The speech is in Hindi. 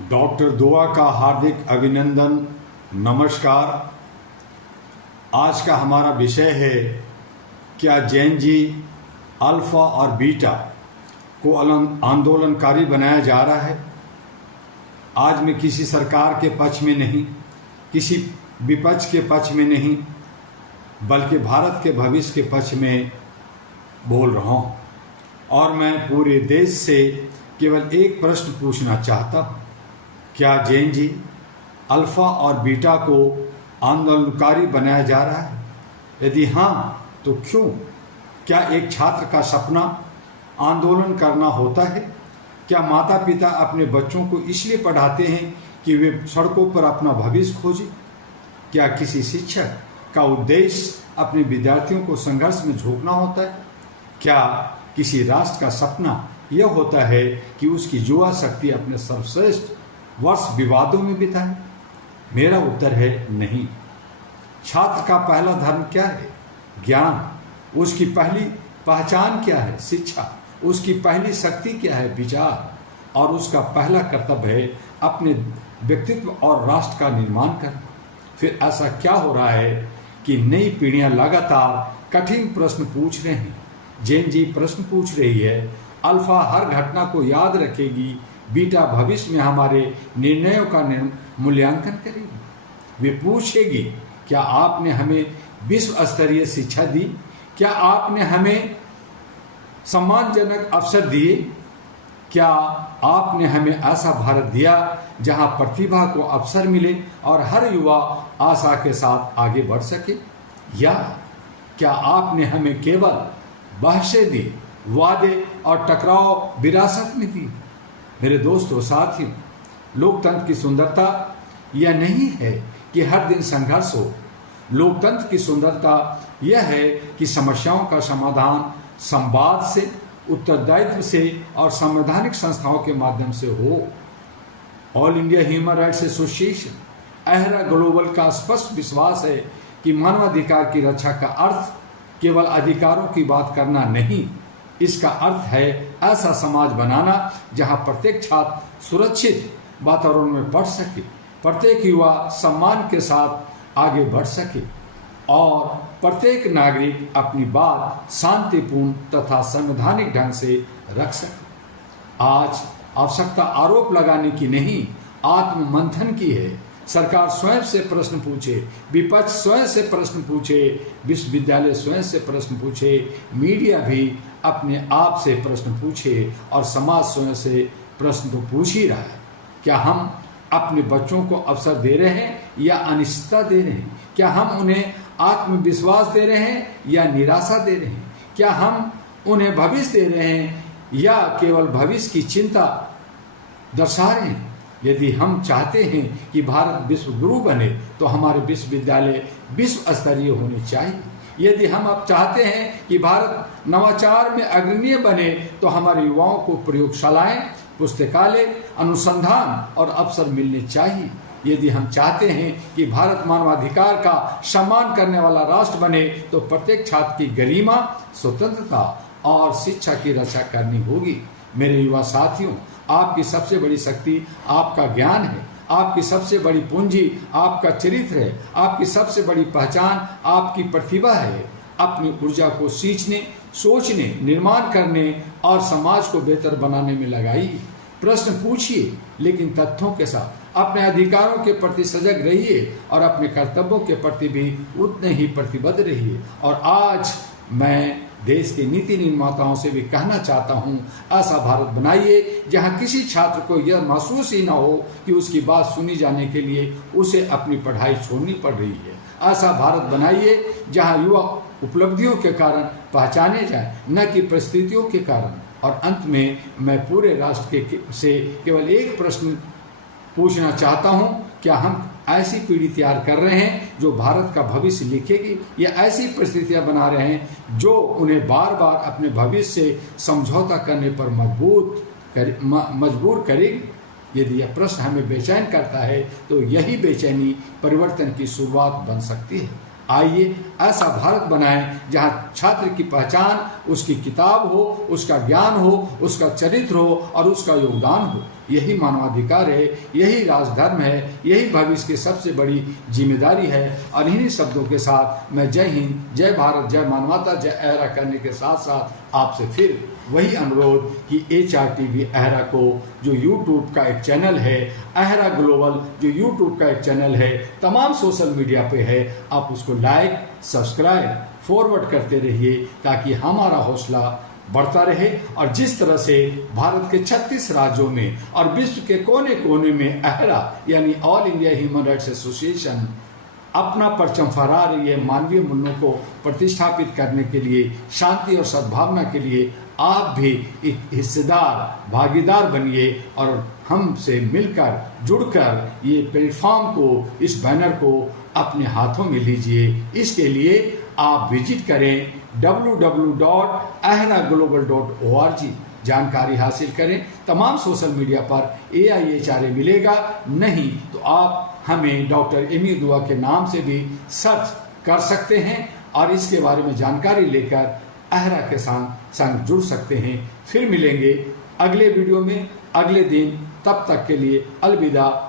डॉक्टर दुआ का हार्दिक अभिनंदन। नमस्कार। आज का हमारा विषय है, क्या जैन जी अल्फा और बीटा को आंदोलनकारी बनाया जा रहा है। आज मैं किसी सरकार के पक्ष में नहीं, किसी विपक्ष के पक्ष में नहीं, बल्कि भारत के भविष्य के पक्ष में बोल रहा हूँ। और मैं पूरे देश से केवल एक प्रश्न पूछना चाहता हूँ, क्या जैन जी अल्फा और बीटा को आंदोलनकारी बनाया जा रहा है? यदि हाँ, तो क्यों? क्या एक छात्र का सपना आंदोलन करना होता है? क्या माता पिता अपने बच्चों को इसलिए पढ़ाते हैं कि वे सड़कों पर अपना भविष्य खोजें? क्या किसी शिक्षक का उद्देश्य अपने विद्यार्थियों को संघर्ष में झोंकना होता है? क्या किसी राष्ट्र का सपना यह होता है कि उसकी युवा शक्ति अपने सर्वश्रेष्ठ वर्ष विवादों में बिताए? मेरा उत्तर है नहीं। छात्र का पहला धर्म क्या है? ज्ञान। उसकी पहली पहचान क्या है? शिक्षा। उसकी पहली शक्ति क्या है? विचार। और उसका पहला कर्तव्य है अपने व्यक्तित्व और राष्ट्र का निर्माण करना। फिर ऐसा क्या हो रहा है कि नई पीढ़ियां लगातार कठिन प्रश्न पूछ रहे हैं। जैन जी प्रश्न पूछ रही है, अल्फा हर घटना को याद रखेगी, बीटा भविष्य में हमारे निर्णयों का मूल्यांकन करेगी। वे पूछेगी, क्या आपने हमें विश्व स्तरीय शिक्षा दी? क्या आपने हमें सम्मानजनक अवसर दिए? क्या आपने हमें ऐसा भारत दिया जहां प्रतिभा को अवसर मिले और हर युवा आशा के साथ आगे बढ़ सके? या क्या आपने हमें केवल बहसें दी, वादे और टकराव विरासत में दी? मेरे दोस्तों, साथियों, लोकतंत्र की सुंदरता यह नहीं है कि हर दिन संघर्ष हो। लोकतंत्र की सुंदरता यह है कि समस्याओं का समाधान संवाद से, उत्तरदायित्व से और संवैधानिक संस्थाओं के माध्यम से हो। All India Human Rights Association, AHRA Global का स्पष्ट विश्वास है कि मानवाधिकार की रक्षा का अर्थ केवल अधिकारों की बात करना नहीं, इसका अर्थ है ऐसा समाज बनाना जहां प्रत्येक छात्र सुरक्षित वातावरण में पढ़ सके, प्रत्येक युवा सम्मान के साथ आगे बढ़ सके और प्रत्येक नागरिक अपनी बात शांतिपूर्ण तथा संवैधानिक ढंग से रख सके। आज आवश्यकता आरोप लगाने की नहीं, आत्ममंथन की है। सरकार स्वयं से प्रश्न पूछे, विपक्ष स्वयं से प्रश्न पूछे, विश्वविद्यालय स्वयं से प्रश्न पूछे, मीडिया भी अपने आप से प्रश्न पूछे और समाज स्वयं से प्रश्न तो पूछ ही रहा है। क्या हम अपने बच्चों को अवसर दे रहे हैं या अनिश्चितता दे रहे हैं? क्या हम उन्हें आत्मविश्वास दे रहे हैं या निराशा दे रहे हैं? क्या हम उन्हें भविष्य दे रहे हैं या केवल भविष्य की चिंता दर्शा रहे हैं? यदि हम चाहते हैं कि भारत विश्व गुरु बने तो हमारे विश्वविद्यालय विश्व स्तरीय होने चाहिए। यदि हम अब चाहते हैं कि भारत नवाचार में अग्रणीय बने तो हमारे युवाओं को प्रयोगशालाएं, पुस्तकालय, अनुसंधान और अवसर मिलने चाहिए। यदि हम चाहते हैं कि भारत मानवाधिकार का सम्मान करने वाला राष्ट्र बने तो प्रत्येक छात्र की गरिमा, स्वतंत्रता और शिक्षा की रक्षा करनी होगी। मेरे युवा साथियों, आपकी सबसे बड़ी शक्ति आपका ज्ञान है, आपकी सबसे बड़ी पूंजी आपका चरित्र है, आपकी सबसे बड़ी पहचान आपकी प्रतिभा है। अपनी ऊर्जा को सींचने, सोचने, निर्माण करने और समाज को बेहतर बनाने में लगाइए। प्रश्न पूछिए, लेकिन तथ्यों के साथ। अपने अधिकारों के प्रति सजग रहिए और अपने कर्तव्यों के प्रति भी उतने ही प्रतिबद्ध रहिए। और आज मैं देश के नीति निर्माताओं से भी कहना चाहता हूं, ऐसा भारत बनाइए जहां किसी छात्र को यह महसूस ही ना हो कि उसकी बात सुनी जाने के लिए उसे अपनी पढ़ाई छोड़नी पड़ रही है। ऐसा भारत बनाइए जहां युवा उपलब्धियों के कारण पहचाने जाए, न कि परिस्थितियों के कारण। और अंत में मैं पूरे राष्ट्र से केवल एक प्रश्न पूछना चाहता हूं, क्या हम ऐसी पीढ़ी तैयार कर रहे हैं जो भारत का भविष्य लिखेगी, या ऐसी परिस्थितियां बना रहे हैं जो उन्हें बार बार अपने भविष्य से समझौता करने पर मजबूर करेगी? यदि यह प्रश्न हमें बेचैन करता है तो यही बेचैनी परिवर्तन की शुरुआत बन सकती है। आइए ऐसा भारत बनाएं जहां छात्र की पहचान उसकी किताब हो, उसका ज्ञान हो, उसका चरित्र हो और उसका योगदान हो। यही मानवाधिकार है, यही राजधर्म है, यही भविष्य की सबसे बड़ी जिम्मेदारी है। और इन्हीं शब्दों के साथ मैं जय हिंद, जय भारत, जय मानवता, जय अहरा करने के साथ साथ आपसे फिर वही अनुरोध कि HRTV अहरा को जो यूट्यूब का एक चैनल है, अहरा ग्लोबल जो यूट्यूब का एक चैनल है, तमाम सोशल मीडिया पे है, आप उसको लाइक, सब्सक्राइब, फॉरवर्ड करते रहिए ताकि हमारा हौसला बढ़ता रहे। और जिस तरह से भारत के 36 राज्यों में और विश्व के कोने कोने में अहरा यानी all India Human Rights association अपना परचम फहरा रही है, मानवीय मूल्यों को प्रतिष्ठापित करने के लिए, शांति और सद्भावना के लिए आप भी एक हिस्सेदार, भागीदार बनिए और हमसे मिलकर, जुड़कर ये प्लेटफॉर्म को, इस बैनर को अपने हाथों में लीजिए। इसके लिए आप विजिट करें www.ahraglobal.org, जानकारी हासिल करें। तमाम सोशल मीडिया पर AIHRA मिलेगा, नहीं तो आप हमें डॉक्टर एमी दुआ के नाम से भी सर्च कर सकते हैं और इसके बारे में जानकारी लेकर अहरा के संग जुड़ सकते हैं। फिर मिलेंगे अगले वीडियो में, अगले दिन। तब तक के लिए अलविदा।